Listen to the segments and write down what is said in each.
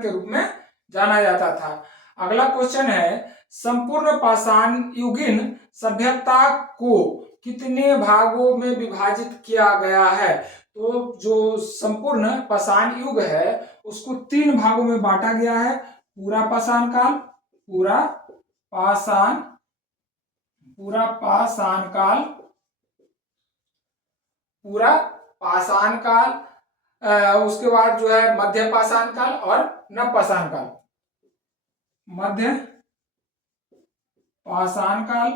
के रूप में जाना जाता था। अगला क्वेश्चन है, संपूर्ण पाषाण युगीन सभ्यता को कितने भागों में विभाजित किया गया है? तो जो संपूर्ण पाषाण युग है उसको 3 भागों में बांटा गया है। पूरा पाषाण काल, पूरा पाषाण काल, पूरा पाषाण काल, उसके बाद जो है मध्य पाषाण काल और नव पाषाण काल। मध्य पाषाण काल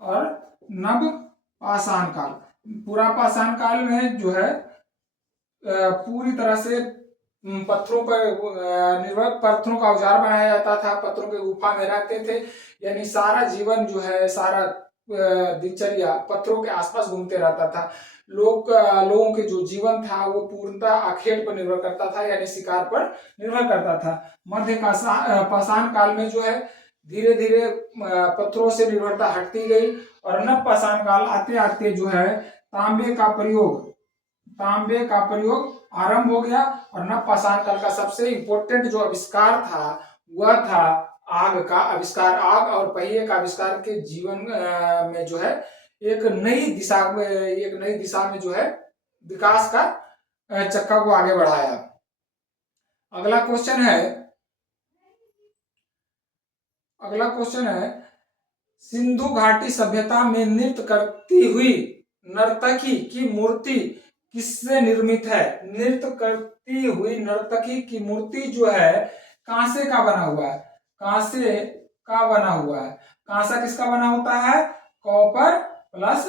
और नव पाषाण काल। पूरा पाषाण काल में जो है पूरी तरह से पत्थरों पर निर्भर, पत्थरों का औजार बनाया जाता था, पत्थरों के गुफा में रहते थे, यानी सारा जीवन जो है, सारा दिनचर्या पत्थरों के आसपास घूमते रहता था। लोगों के जो जीवन था वो पूर्णतः आखेट पर निर्भर करता था, यानी शिकार पर निर्भर करता था। मध्य पाषाण काल में जो है धीरे धीरे पत्थरों से निर्भरता हटती गई और नव पाषाण काल आते आते जो है तांबे का प्रयोग आरंभ हो गया। और नव पाषाण काल का सबसे इंपॉर्टेंट जो आविष्कार था वह था आग का आविष्कार। आग और पहिए का आविष्कार के जीवन में जो है एक नई दिशा में जो है विकास का चक्का को आगे बढ़ाया। अगला क्वेश्चन है, सिंधु घाटी सभ्यता में नृत्य करती हुई नर्तकी की मूर्ति किससे निर्मित है? नृत्य करती हुई नर्तकी की मूर्ति जो है कांसे का बना हुआ है। कांसा किसका बना होता है? कॉपर प्लस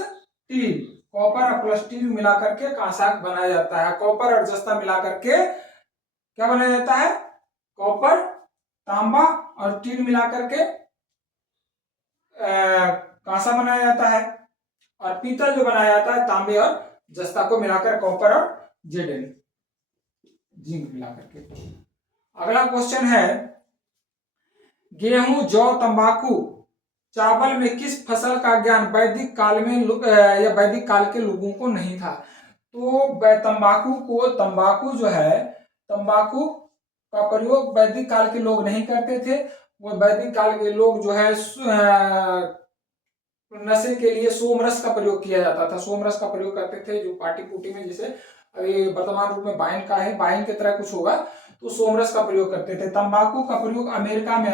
टील। कॉपर और प्लस टील मिलाकर के कांसा बनाया जाता है। कॉपर और जस्ता मिलाकर के क्या बनाया जाता है? कॉपर, तांबा और टील मिलाकर के कांसा बनाया जाता है। और पीतल जो बनाया जाता है तांबे और जस्ता को मिलाकर, कॉपर और जेडन जिंक मिलाकर के। अगला क्वेश्चन है, गेहूं, जौ, तंबाकू, चावल में किस फसल का ज्ञान वैदिक काल के लोगों को नहीं था? तो तंबाकू का प्रयोग वैदिक काल के लोग नहीं करते थे। वो वैदिक काल के लोग जो है नशे के लिए सोमरस का प्रयोग किया जाता था। सोमरस का प्रयोग करते थे, जो पार्टी पुटी में, जैसे अभी वर्तमान रूप में वाइन का है, वाइन की तरह कुछ होगा, तो सोमरस का प्रयोग करते थे। तंबाकू का प्रयोग अमेरिका में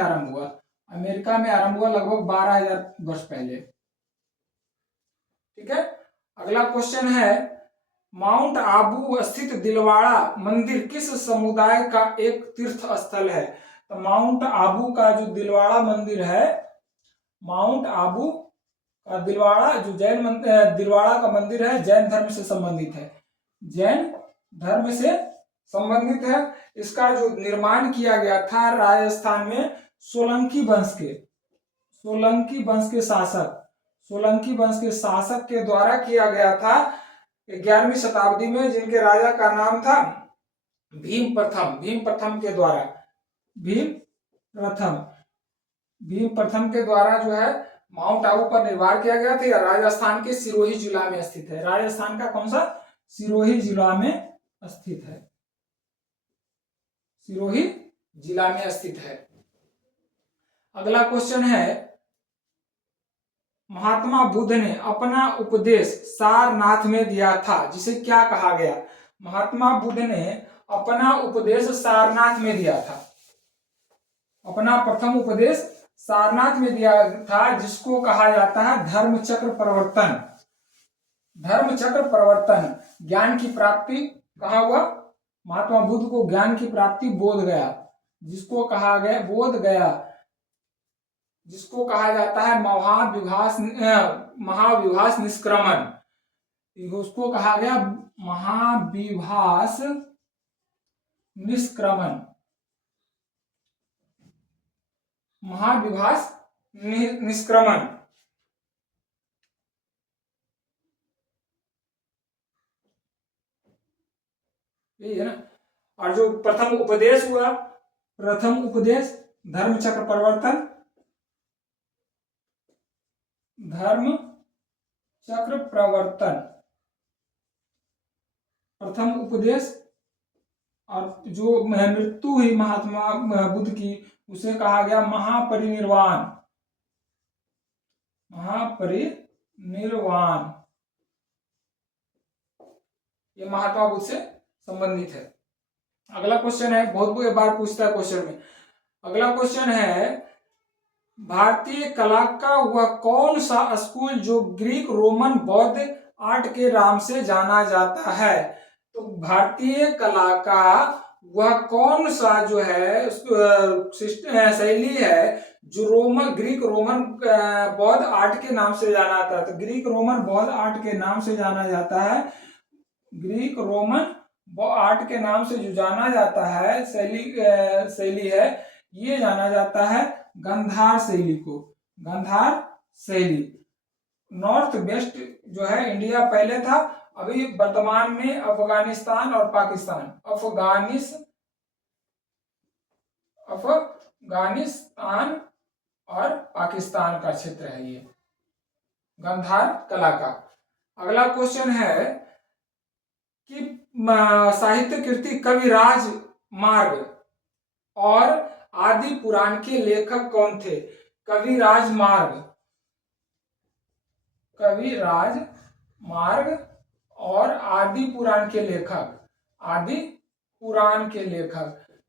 आरंभ हुआ लगभग 12,000 वर्ष पहले। ठीक है। अगला क्वेश्चन है, माउंट आबू स्थित दिलवाड़ा मंदिर किस समुदाय का एक तीर्थ स्थल है? तो माउंट आबू का जो दिलवाड़ा मंदिर है, माउंट आबू का दिलवाड़ा जो दिलवाड़ा का मंदिर है, जैन धर्म से संबंधित है। जैन धर्म से संबंधित है। इसका जो निर्माण किया गया था राजस्थान में सोलंकी वंश के शासक के द्वारा किया गया था 11वीं शताब्दी में, जिनके राजा का नाम था भीम प्रथम के द्वारा जो है माउंट आबू पर निर्माण किया गया था। राजस्थान के सिरोही जिला में स्थित है। राजस्थान का कौन सा? सिरोही जिला में स्थित है। अगला क्वेश्चन है, महात्मा बुद्ध ने अपना उपदेश सारनाथ में दिया था, जिसे क्या कहा गया? महात्मा बुद्ध ने अपना उपदेश सारनाथ में दिया था। अपना प्रथम उपदेश सारनाथ में दिया था, जिसको कहा जाता है धर्मचक्र प्रवर्तन। ज्ञान की प्राप्ति कहाँ हुआ? महात्मा बुद्ध को ज्ञान की प्राप्ति बोध गया, जिसको कहा जाता है महाविभास निष्क्रमण। उसको कहा गया महाविभास निष्क्रमण। यही है ना। और जो प्रथम उपदेश हुआ, धर्मचक्र प्रवर्तन, प्रथम उपदेश। और जो मृत्यु हुई महात्मा बुद्ध की, उसे कहा गया महापरिनिर्वाण। महापरिनिर्वाण ये महात्मा बुद्ध से संबंधित है। अगला क्वेश्चन है, बहुत बार पूछता है क्वेश्चन में। अगला क्वेश्चन है, भारतीय कला का वह कौन सा स्कूल जो ग्रीक रोमन बौद्ध आर्ट के नाम से जाना जाता है? तो भारतीय कला का वह कौन सा जो है शैली है जो ग्रीक रोमन बौद्ध आर्ट के नाम से जाना जाता है? तो ग्रीक रोमन बौद्ध आर्ट के नाम से जाना जाता है, ग्रीक रोमन आर्ट के नाम से जो जाना जाता है शैली है, ये जाना जाता है गांधार शैली को। गांधार शैली। नॉर्थ वेस्ट जो है इंडिया पहले था, अभी वर्तमान में अफगानिस्तान और पाकिस्तान, अफगानिस्तान और पाकिस्तान का क्षेत्र है ये गांधार कला का। अगला क्वेश्चन है कि साहित्य कृति कविराज मार्ग और आदि पुराण के लेखक कौन थे? कविराज मार्ग और आदि पुराण के लेखक,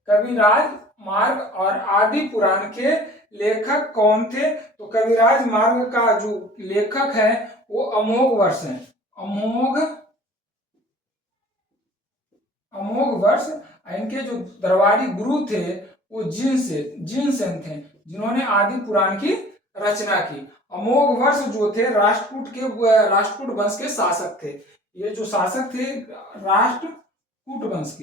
कविराज मार्ग और आदि पुराण के लेखक कौन थे? तो कविराज मार्ग का जो लेखक है वो अमोघ वर्ष है। अमोघ वर्ष। इनके जो दरबारी गुरु थे वो जिनसेन थे, जिन्होंने आदि पुराण की रचना की। अमोघ वर्ष जो थे राष्ट्रकूट वंश के शासक थे। ये जो शासक थे राष्ट्रकूट वंश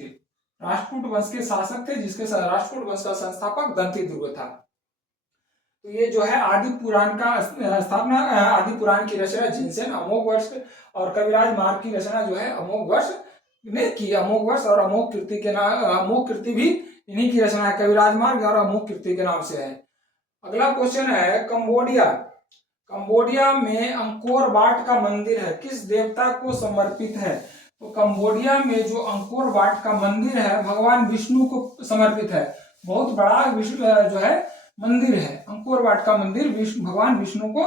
के शासक थे, जिसके राष्ट्रकूट वंश का संस्थापक दंतीदुर्ग था। तो ये जो है आदि पुराण का स्थापना, आदि पुराण की रचना जिनसेन अमोघ वर्ष, और कविराज मार्ग की रचना जो है अमोघ वर्ष ने की। अमोघ वर्ष और अमोघ कीर्ति भी इन्हीं की रचना है, कविराज मार्ग और अमोघ कीर्ति के नाम से है। अगला क्वेश्चन है, कंबोडिया में अंकोर वाट का मंदिर है, किस देवता को समर्पित है? तो कंबोडिया में जो अंकोर वाट का मंदिर है भगवान विष्णु को समर्पित है। बहुत बड़ा जो है मंदिर है, अंकोर वाट का मंदिर भगवान विष्णु को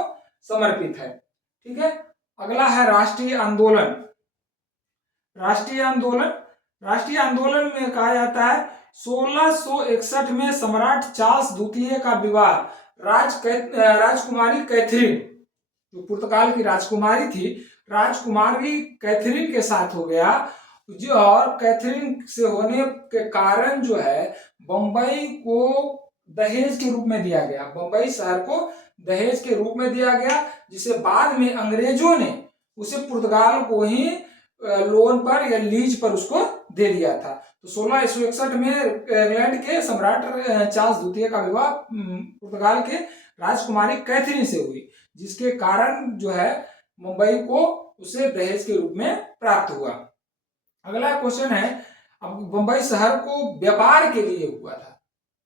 समर्पित है। ठीक है। अगला है राष्ट्रीय आंदोलन। राष्ट्रीय आंदोलन में कहा जाता है 1661 में सम्राट चार्ल्स द्वितीय का विवाह राजकुमारी कैथरीन, जो पुर्तगाल की राजकुमारी थी, राजकुमारी कैथरीन के साथ हो गया। और कैथरीन से होने के कारण जो है बंबई को दहेज के रूप में दिया गया, बंबई शहर को दहेज के रूप में दिया गया, जिसे बाद में अंग्रेजों ने उसे पुर्तगाल को ही लोन पर या लीज पर उसको दे दिया था। तो 1661 में इंग्लैंड के सम्राट चार्ल्स द्वितीय का विवाह पुर्तगाल के राजकुमारी कैथरीन से हुई, जिसके कारण जो है मुंबई को उसे दहेज के रूप में प्राप्त हुआ। अगला क्वेश्चन है, अब बंबई शहर को व्यापार के लिए हुआ था,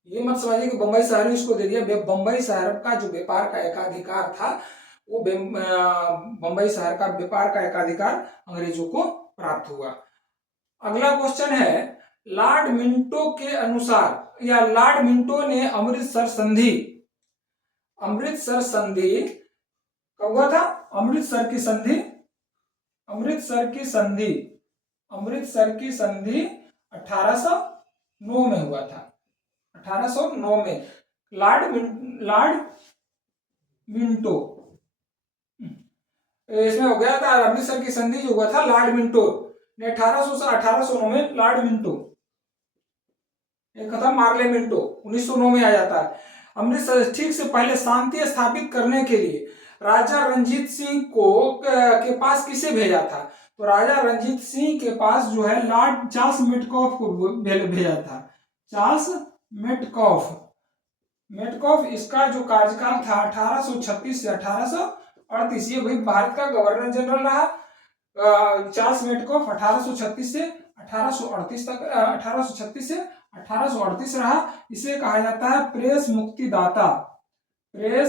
ये मत समझिए कि बंबई शहर इसको दे दिया। बंबई शहर का जो व्यापार का एकाधिकार था वो बंबई शहर का व्यापार का एकाधिकार अंग्रेजों को प्राप्त हुआ। अगला क्वेश्चन है, लॉर्ड मिंटो के अनुसार या लॉर्ड मिंटो ने अमृतसर संधि कब हुआ था? अमृतसर की संधि 1809 में हुआ था। 1809 में लॉर्ड मिंटो, इसमें हो गया था अमृतसर की संधि जो हुआ था लॉर्ड मिंटो ने 1800 से 1809 में लॉर्ड मिंटो, एक खत्म मार्ले मिंटो 1909 में आ जाता है। अमृतसर ठीक से पहले शांति स्थापित करने के लिए राजा रंजीत सिंह के पास किसे भेजा था? तो राजा रंजीत सिंह के पास जो है लॉर्ड चार्ल्स मेटकॉफ को भेजा था। चार्ल्स मेटकॉफ इसका जो कार्यकाल था 1836 से 1838, ये भाई भारत का गवर्नर जनरल रहा। चार्ल्स मेटकॉफ 1836 से 1838 तक 1836 रहा। इसे कहा जाता है प्रेस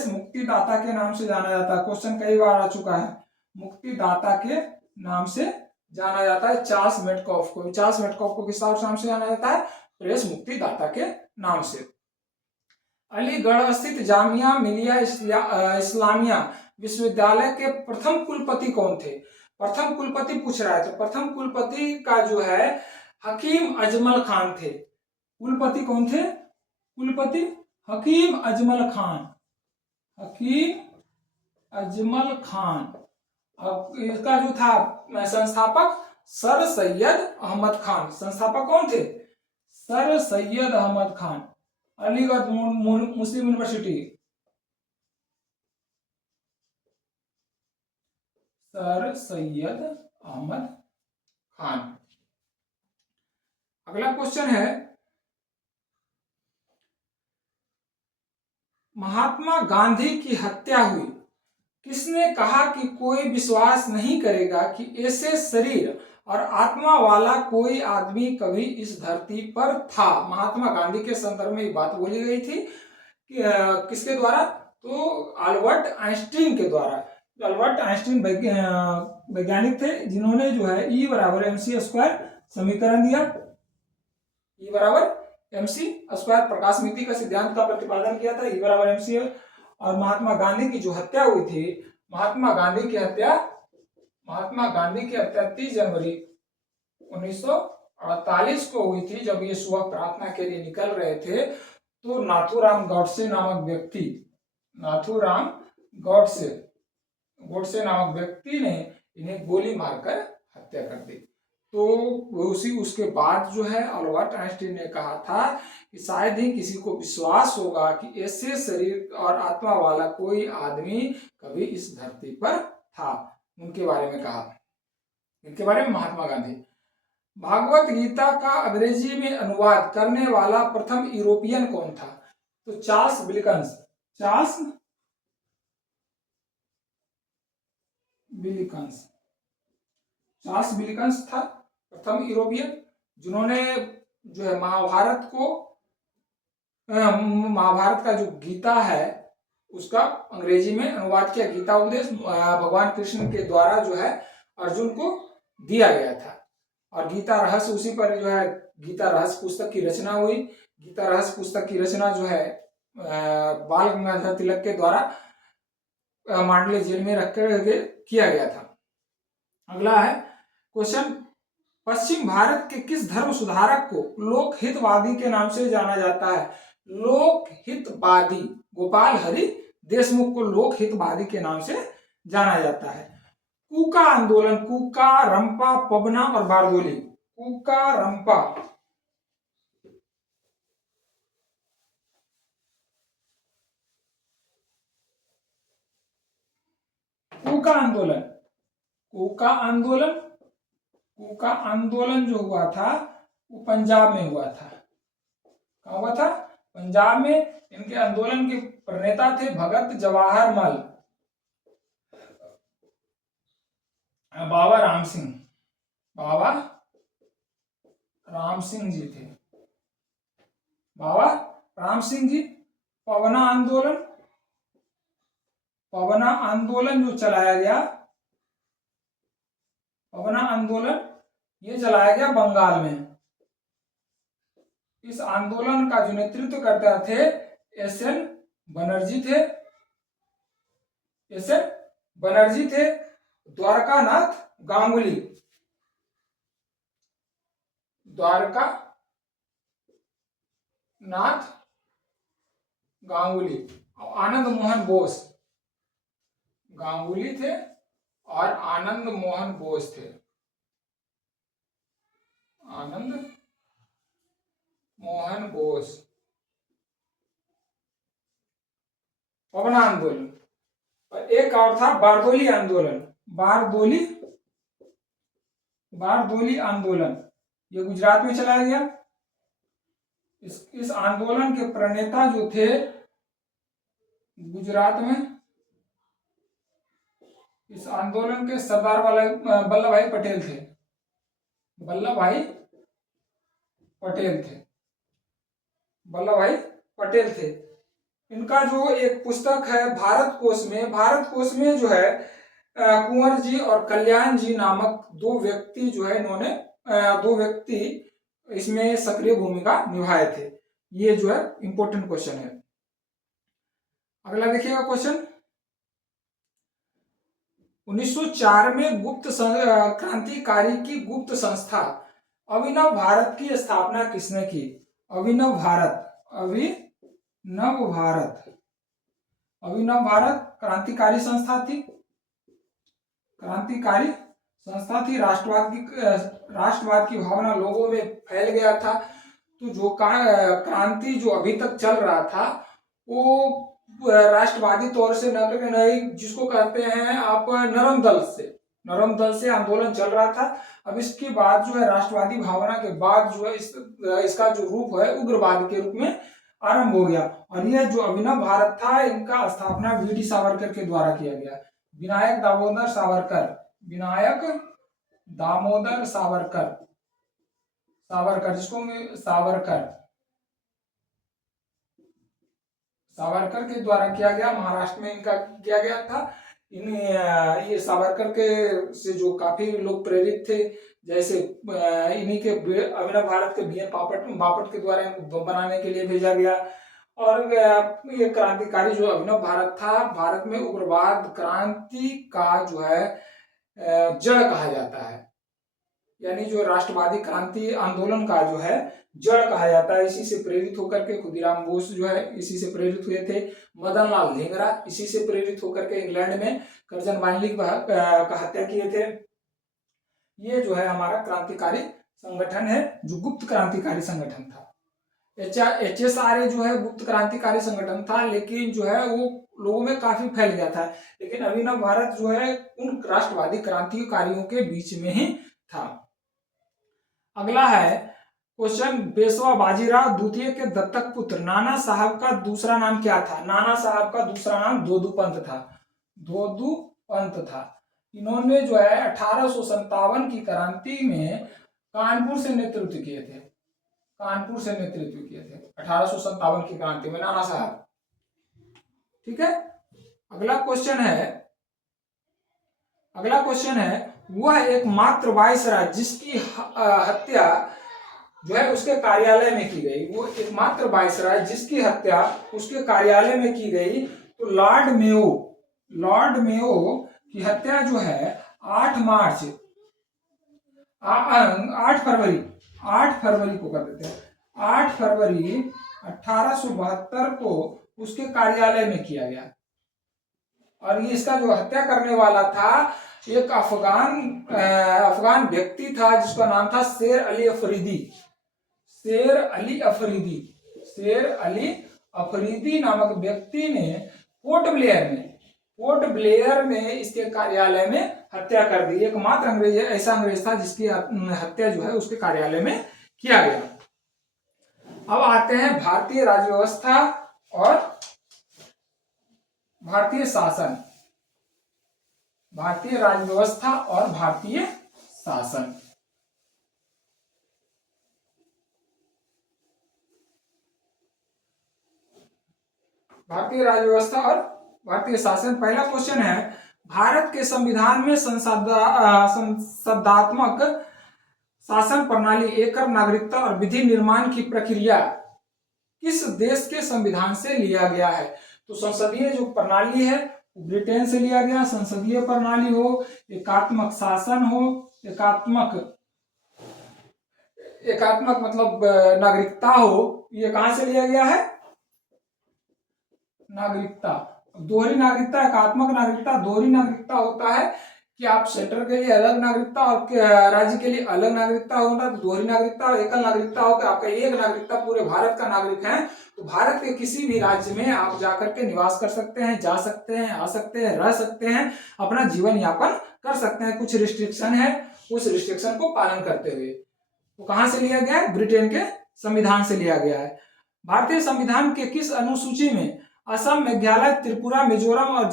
मुक्तिदाता के नाम से जाना जाता है। क्वेश्चन कई बार आ चुका है, मुक्तिदाता के नाम से जाना जाता है चार्ल्स मेटकॉफ को। चार्ल्स मेटकॉफ को किस नाम से जाना जाता है? प्रेस मुक्तिदाता के नाम से। अलीगढ़ स्थित जामिया मिलिया इस्लामिया विश्वविद्यालय के प्रथम कुलपति कौन थे? प्रथम कुलपति पूछ रहा है, तो प्रथम कुलपति का जो है हकीम अजमल खान थे। कुलपति कौन थे? कुलपति हकीम अजमल खान। हकीम अजमल खान। अब इसका जो था संस्थापक सर सैयद अहमद खान। संस्थापक कौन थे? सर सैयद अहमद खान। अलीगढ़ मुस्लिम यूनिवर्सिटी, सर सैयद अहमद खान। अगला क्वेश्चन है, महात्मा गांधी की हत्या हुई, किसने कहा कि कोई विश्वास नहीं करेगा कि ऐसे शरीर और आत्मा वाला कोई आदमी कभी इस धरती पर था? महात्मा गांधी के संदर्भ में ये बात बोली गई थी कि किसके द्वारा? तो अल्बर्ट आइंस्टीन के द्वारा। अल्बर्ट आइंस्टीन वैज्ञानिक थे जिन्होंने जो है E बराबर MC स्क्वायर समीकरण दिया। E बराबर MC स्क्वायर प्रकाश मिति का सिद्धांत का प्रतिपादन किया था। E बराबर MC। और महात्मा गांधी की जो हत्या हुई थी, महात्मा गांधी की हत्या 30 जनवरी 1948 को हुई थी। जब ये सुबह प्रार्थना के लिए निकल रहे थे तो नाथूराम गॉडसे नामक व्यक्ति, नाथूराम गॉडसे नामक व्यक्ति ने इन्हें गोली मारकर हत्या कर दी। तो उसके बाद जो है अल्बर्ट आइंस्टीन ने कहा था कि शायद ही किसी को विश्वास होगा कि ऐसे शरीर और आत्मा वाला कोई आदमी कभी इस धरती पर था। उनके बारे में कहा। इनके बारे में महात्मा गांधी। भागवत गीता का अंग्रेजी में अनुवाद करने वाला प्रथम यूरोपियन कौन था? तो चार्ल्स विल्किंस। चार्ल्स विल्किंस था प्रथम यूरोपियन जिन्होंने जो है महाभारत का जो गीता है उसका अंग्रेजी में अनुवाद किया। गीता उपदेश भगवान कृष्ण के द्वारा जो है अर्जुन को दिया गया था। और गीता रहस्य, उसी पर जो है गीता रहस्य पुस्तक की रचना हुई। गीता रहस्य पुस्तक की रचना जो है बाल गंगाधर तिलक के द्वारा मांडले जेल में रखकर किया गया था। अगला है क्वेश्चन, पश्चिम भारत के किस धर्म सुधारक को लोकहितवादी के नाम से जाना जाता है? लोकहितवादी गोपाल हरि देशमुख को लोकहितवादी के नाम से जाना जाता है। कूका आंदोलन, कूका, रंपा, पबना और बारदोली। कूका, रंपा, कूका आंदोलन, कूका आंदोलन जो हुआ था वो पंजाब में हुआ था। कहाँ हुआ था? पंजाब में। इनके आंदोलन के प्रणेता थे भगत जवाहर मल, बाबा राम सिंह जी थे। बाबा राम सिंह जी। पवना आंदोलन जो चलाया गया, पवना आंदोलन ये चलाया गया बंगाल में। इस आंदोलन का जो नेतृत्व करते थे एसएन बनर्जी थे। द्वारकानाथ गांगुली, और आनंद मोहन बोस। गांगुली थे और आनंद मोहन बोस थे। आनंद मोहन बोस। पवना आंदोलन। और एक और था बारदोली आंदोलन। बारदोली आंदोलन ये गुजरात में चलाया गया। इस आंदोलन के प्रणेता जो थे गुजरात में, इस आंदोलन के सरदार वल्लभ भाई पटेल थे। वल्लभ भाई पटेल थे। इनका जो एक पुस्तक है भारत कोश में जो है कुंवर जी और कल्याण जी नामक दो व्यक्ति जो है इन्होंने दो व्यक्ति इसमें सक्रिय भूमिका निभाए थे। ये जो है इंपॉर्टेंट क्वेश्चन है। अगला देखिएगा क्वेश्चन, 1904 में गुप्त क्रांतिकारी की गुप्त संस्था अभिनव भारत की स्थापना किसने की? अभिनव भारत, अभिनव भारत क्रांतिकारी संस्था थी, क्रांतिकारी संस्था थी। राष्ट्रवाद की भावना लोगों में फैल गया था। तो जो क्रांति जो अभी तक चल रहा था वो राष्ट्रवादी तौर से नहीं, जिसको कहते हैं आप नरम दल से आंदोलन चल रहा था। अब इसके बाद जो है राष्ट्रवादी भावना के बाद जो है इसका जो रूप है उग्रवाद के रूप में आरंभ हो गया। और यह जो अभिनव भारत था इनका स्थापना वीडी सावरकर के द्वारा किया गया। विनायक दामोदर सावरकर जिसको सावरकर के द्वारा किया गया। महाराष्ट्र में इनका किया गया था। ये सावरकर के से जो काफी लोग प्रेरित थे, जैसे इन्हीं के अभिनव भारत के बीएन बापट के द्वारा इनको बनाने के लिए भेजा गया। और ये क्रांतिकारी जो अभिनव भारत था, भारत में उग्रवाद क्रांति का जो है जड़ कहा जाता है, यानी जो राष्ट्रवादी क्रांति आंदोलन का जो है जड़ कहा जाता है। इसी से प्रेरित होकर के खुदीराम बोस जो है इसी से प्रेरित हुए थे। मदन लाल धिंगरा इसी से प्रेरित होकर के इंग्लैंड में करजन वाइनली का हत्या किए थे। ये जो है हमारा क्रांतिकारी संगठन है जो गुप्त क्रांतिकारी संगठन था। HSRA जो है गुप्त क्रांतिकारी संगठन था, लेकिन जो है वो लोगों में काफी फैल गया था। लेकिन अभिनव भारत जो है उन राष्ट्रवादी क्रांतिकारियों के बीच में ही था। अगला है क्वेश्चन, पेशवा बाजीराव द्वितीय के दत्तक पुत्र नाना साहब का दूसरा नाम क्या था? नाना साहब का दूसरा नाम दोदूपंत था। इन्होंने जो है 1857 की क्रांति में कानपुर से नेतृत्व किए थे। 1857 की क्रांति में नाना साहब। ठीक है। अगला क्वेश्चन है वह एकमात्र वायसराय जिसकी हत्या जो है उसके कार्यालय में की गई। वो एकमात्र वायसराय जिसकी हत्या उसके कार्यालय में की गई। तो लॉर्ड मेयो की हत्या जो है 8 फरवरी को कर देते हैं। 8 फरवरी 1872 को उसके कार्यालय में किया गया। और ये इसका जो हत्या करने वाला था एक अफगान व्यक्ति था जिसका नाम था शेर अली अफरीदी नामक व्यक्ति ने पोर्ट ब्लेयर में इसके कार्यालय में हत्या कर दी। एकमात्र ऐसा अंग्रेज था जिसकी हत्या जो है उसके कार्यालय में किया गया। अब आते हैं भारतीय राज्य व्यवस्था और भारतीय शासन। भारतीय राज्य व्यवस्था और भारतीय शासन। भारतीय राज्य व्यवस्था और भारतीय शासन। पहला क्वेश्चन है, भारत के संविधान में संसदात्मक शासन प्रणाली, एकल नागरिकता और विधि निर्माण की प्रक्रिया किस देश के संविधान से लिया गया है? तो संसदीय जो प्रणाली है ब्रिटेन से लिया गया। संसदीय प्रणाली हो, एकात्मक शासन हो, एकात्मक मतलब नागरिकता हो, ये कहां से लिया गया है? नागरिकता। दोहरी नागरिकता, एकात्मक नागरिकता, दोहरी नागरिकता होता है कि आप सेंटर के लिए अलग नागरिकता और राज्य के लिए अलग नागरिकता होता है। दोहरी नागरिकता और एकल नागरिकता होकर आपका एक नागरिकता पूरे भारत का नागरिक है। तो भारत के किसी भी राज्य में आप जाकर के निवास कर सकते हैं, जा सकते हैं, आ सकते हैं, रह सकते हैं, अपना जीवन यापन कर सकते हैं। कुछ रिस्ट्रिक्शन है, उस रिस्ट्रिक्शन को पालन करते हुए। तो कहां से लिया गया है? ब्रिटेन के संविधान से लिया गया है। भारतीय संविधान के किस अनुसूची में असम, मेघालय, त्रिपुरा, मिजोरम और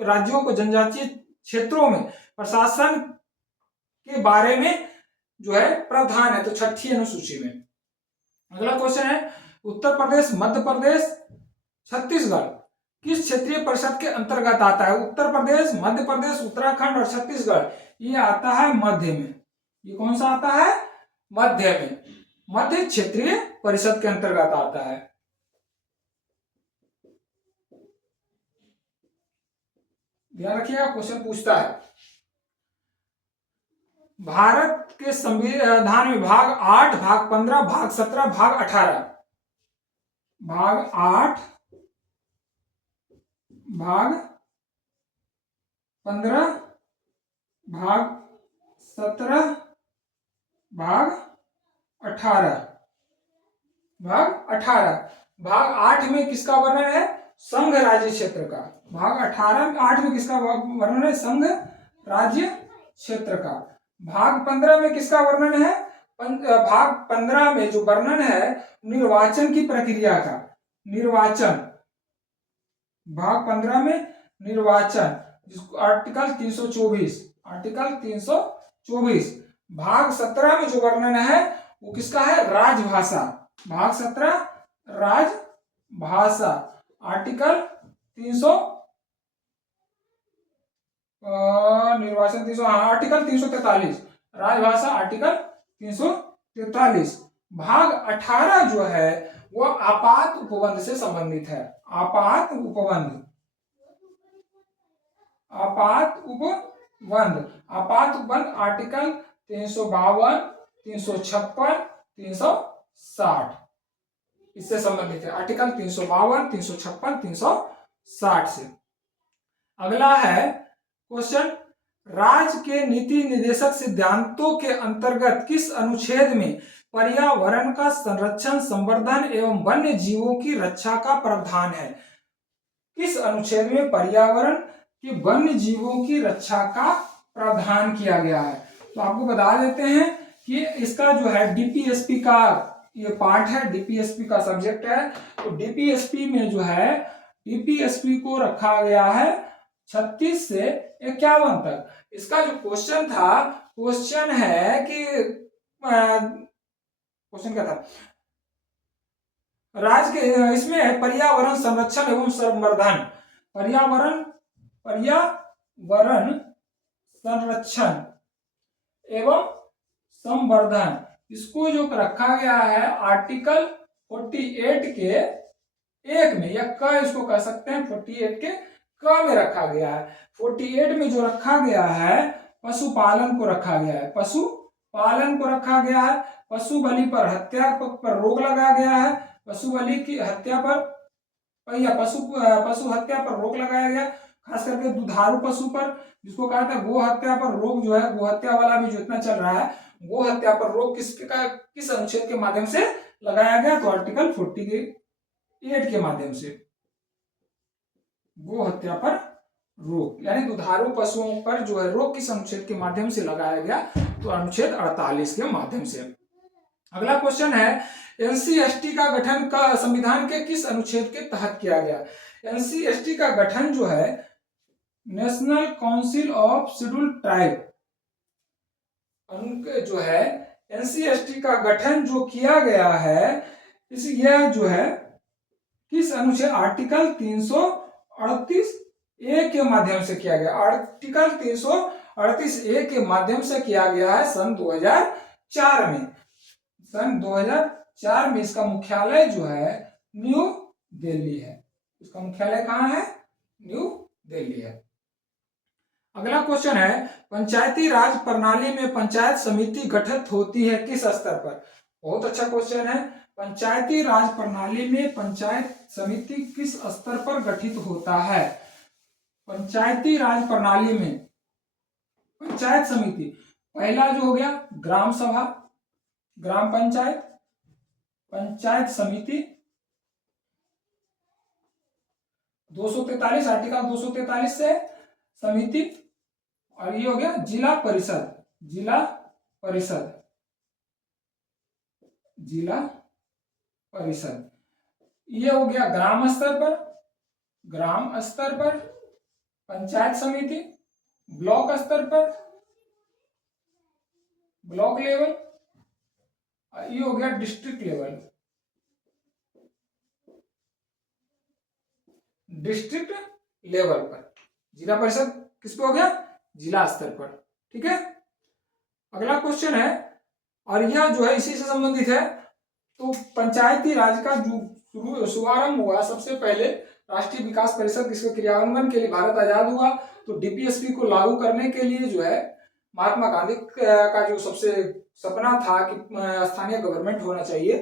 राज्यों को जनजातीय क्षेत्रों में प्रशासन के बारे में जो है प्रावधान है? तो 6ठी अनुसूची में। अगला क्वेश्चन है, उत्तर प्रदेश, मध्य प्रदेश, छत्तीसगढ़ किस क्षेत्रीय परिषद के अंतर्गत आता है? उत्तर प्रदेश, मध्य प्रदेश, उत्तराखंड और छत्तीसगढ़। ये आता है मध्य में। ये कौन सा आता है? मध्य में। मध्य क्षेत्रीय परिषद के अंतर्गत आता है। ध्यान रखिएगा, क्वेश्चन पूछता है भारत के संविधान में भाग 8, भाग 15, भाग 17, भाग 18। भाग 8, भाग 15, भाग 17, भाग 18। भाग 18। भाग 8 में किसका वर्णन है? संघ राज्य क्षेत्र का। भाग 8 में किसका वर्णन है? संघ राज्य क्षेत्र का। भाग 15 में किसका वर्णन है? भाग 15 में जो वर्णन है निर्वाचन की प्रक्रिया का। निर्वाचन, भाग 15 में निर्वाचन, जिसको आर्टिकल 324, आर्टिकल 324। भाग 17 में जो वर्णन है वो किसका है? राजभाषा। भाग 17 राजभाषा, आर्टिकल 300 निर्वाचन 300, आर्टिकल 343। राजभाषा आर्टिकल 343। भाग 18 जो है वो आपात उपबंध से संबंधित है। आपात उपबंध, आपात उपबंध, आपात उपबंध आर्टिकल 352, 356, 360 इससे संबंधित है। आर्टिकल 352, 356, 360 से। अगला है क्वेश्चन, राज्य के नीति निर्देशक सिद्धांतों के अंतर्गत किस अनुच्छेद में पर्यावरण का संरक्षण, संवर्धन एवं वन्य जीवों की रक्षा का प्रावधान है? किस अनुच्छेद में पर्यावरण की वन्य जीवों की रक्षा का प्रावधान किया गया है? तो आपको बता देते हैं कि इसका जो है डीपीएसपी का ये पार्ट है, डीपीएसपी का सब्जेक्ट है। तो डीपीएसपी में जो है डीपीएसपी को रखा गया है 36 से 51 तक। इसका जो क्वेश्चन था, क्वेश्चन है कि क्वेश्चन क्या था? राज्य के इसमें पर्यावरण संरक्षण एवं संवर्धन, पर्यावरण संरक्षण एवं संवर्धन, इसको जो रखा गया है आर्टिकल 48 के 1 में, या क इसको कह सकते हैं 48 के क में रखा गया है। 48 में जो रखा गया है पशुपालन को रखा गया है। पशुपालन को रखा गया है। पशु बलि पर हत्या पर रोक लगाया गया है। पशु बलि की हत्या पर या पशु हत्या पर रोक लगाया गया, खास करके दुधारू पशु पर, जिसको कहा था गो हत्या पर रोक। जो है गो हत्या वाला भी जो इतना चल रहा है, गो हत्या पर रोक किस अनुच्छेद के माध्यम से लगाया गया? तो आर्टिकल 48 के माध्यम से गो हत्या पर रोक, यानी दुधारू पशुओं पर जो है रोक किस अनुच्छेद के माध्यम से लगाया गया? तो अनुच्छेद 48 के माध्यम से। अगला क्वेश्चन है, एनसीएसटी का गठन का संविधान के किस अनुच्छेद के तहत किया गया? एनसीएसटी का गठन जो है national council of schedule tribe, उनके जो है एनसीएसटी का गठन जो किया गया है, यह जो है किस अनुच्छेद? आर्टिकल 338 ए के माध्यम से किया गया। आर्टिकल 338 ए के माध्यम से किया गया है सन 2004 में। सन 2004 में इसका मुख्यालय जो है न्यू दिल्ली है। इसका मुख्यालय कहाँ है? न्यू दिल्ली है। अगला क्वेश्चन है, पंचायती राज प्रणाली में पंचायत समिति गठित होती है किस स्तर पर? बहुत अच्छा क्वेश्चन है। पंचायती राज प्रणाली में पंचायत समिति किस स्तर पर गठित होता है? पंचायती राज प्रणाली में पंचायत समिति, पहला जो हो गया ग्राम सभा, ग्राम पंचायत, पंचायत समिति, 243 आर्टिकल 243 से समिति, और ये हो गया जिला परिषद। जिला परिषद, जिला परिषद, ये हो गया ग्राम स्तर पर। ग्राम स्तर पर पंचायत समिति, ब्लॉक स्तर पर ब्लॉक लेवल, ये हो गया डिस्ट्रिक्ट लेवल। डिस्ट्रिक्ट लेवल पर, जिला परिषद किस पे हो गया, जिला स्तर पर। ठीक है, अगला क्वेश्चन है, और यह जो है इसी से संबंधित है। तो पंचायती राज का जो शुभारंभ हुआ सबसे पहले राष्ट्रीय विकास परिषद, इसके क्रियान्वयन के लिए भारत आजाद हुआ। तो डीपीएसपी को लागू करने के लिए जो है महात्मा गांधी का जो सबसे सपना था कि स्थानीय गवर्नमेंट होना चाहिए,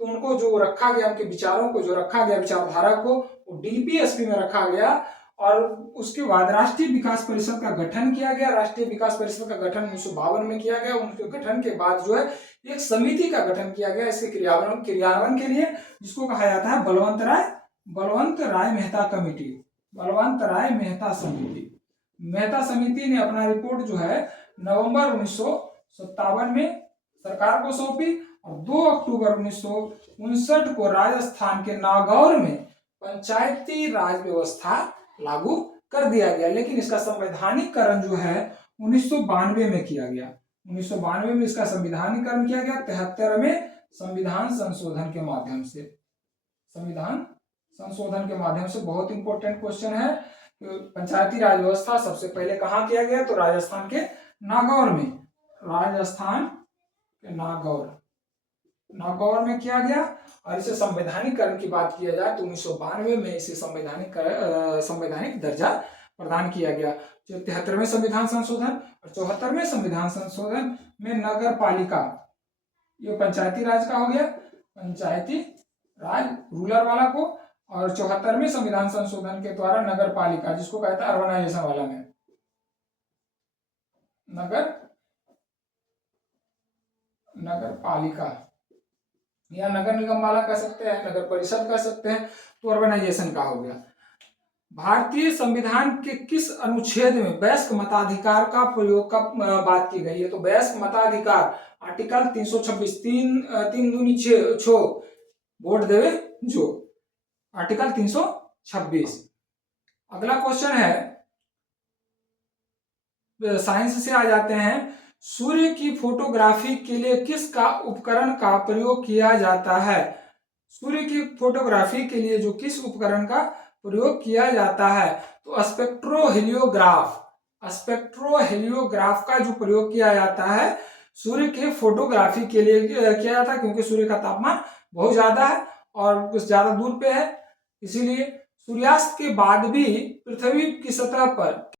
तो उनको जो रखा गया, उनके विचारों को जो रखा गया, विचारधारा को, वो डीपीएसपी में रखा गया। और उसके बाद राष्ट्रीय विकास परिषद का गठन किया गया। राष्ट्रीय विकास परिषद का गठन 1952 में किया गया। उनके गठन के बाद जो है एक समिति का गठन किया गया इसके क्रियान्वयन के लिए, जिसको कहा जाता है बलवंत राय मेहता कमेटी, बलवंत राय मेहता समिति। मेहता समिति ने अपना रिपोर्ट जो है नवंबर 1957 में सरकार को सौंपी और 2 अक्टूबर 1959 को राजस्थान के नागौर में पंचायती राज व्यवस्था लागू कर दिया गया। लेकिन इसका संवैधानिकरण जो है 1992 में किया गया। 1992 में इसका संविधानीकरण किया गया, 73वें संविधान संशोधन के माध्यम से। संविधान संशोधन के माध्यम से बहुत इंपॉर्टेंट क्वेश्चन है। पंचायती राज व्यवस्था सबसे पहले कहाँ किया गया, तो राजस्थान के नागौर में, राजस्थान के नागौर में किया गया। और इसे संवैधानिकरण की बात किया जाए तो 1992 में इसे संवैधानिक दर्जा प्रदान किया गया। 73वें संविधान संशोधन और 74वें संविधान संशोधन में नगर पालिका, ये पंचायती राज का हो गया, पंचायती राज रूरल वाला को, और 74वें संविधान संशोधन के द्वारा नगर पालिका, जिसको कहता है अर्बनाइजेशन वाला में, नगर पालिका या नगर निगम वाला कह सकते हैं, नगर परिषद कह सकते हैं, तो अर्बनाइजेशन का हो गया। भारतीय संविधान के किस अनुच्छेद में वयस्क मताधिकार का प्रयोग का बात की गई है, तो वयस्क मताधिकार आर्टिकल 326, 3 दूनी 6 वोट देवे जो, आर्टिकल 326। अगला क्वेश्चन है, साइंस से आ जाते हैं। सूर्य की फोटोग्राफी के लिए किस का उपकरण का प्रयोग किया जाता है, सूर्य की फोटोग्राफी के लिए जो किस उपकरण का प्रयोग किया जाता है, तो स्पेक्ट्रोहेलियोग्राफ का जो प्रयोग किया जाता है सूर्य के फोटोग्राफी के लिए किया जाता है, क्योंकि सूर्य का तापमान बहुत ज्यादा है और कुछ ज्यादा दूर पे है, इसीलिए सूर्यास्त के बाद भी पृथ्वी की सतह पर